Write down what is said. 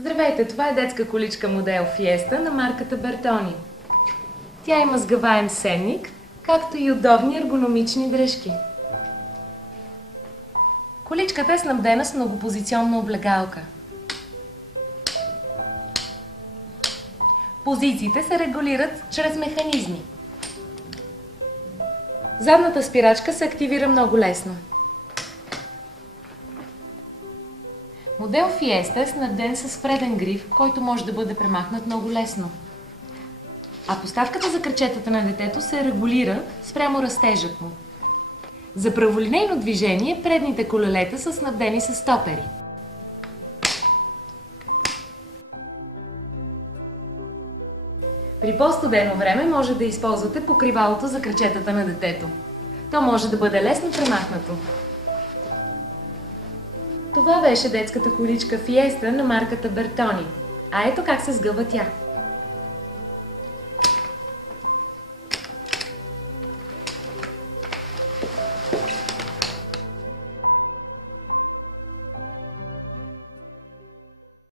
Здравейте, това е детска количка модел Fiesta на марката Бертони. Тя има сгъваем сенник, както и удобни ергономични дръжки. Количката е снабдена с многопозиционна облегалка. Позициите се регулират чрез механизми. Задната спирачка се активира много лесно. Модел Fiesta е снабден с преден гриф, който може да бъде премахнат много лесно. А поставката за крачетата на детето се регулира спрямо растежът му. За праволинейно движение предните колелета са снабдени с стопери. При по-студено време може да използвате покривалото за крачетата на детето. То може да бъде лесно премахнато. Това беше детската количка Fiesta на марката Бертони. А ето как се сгъва тя.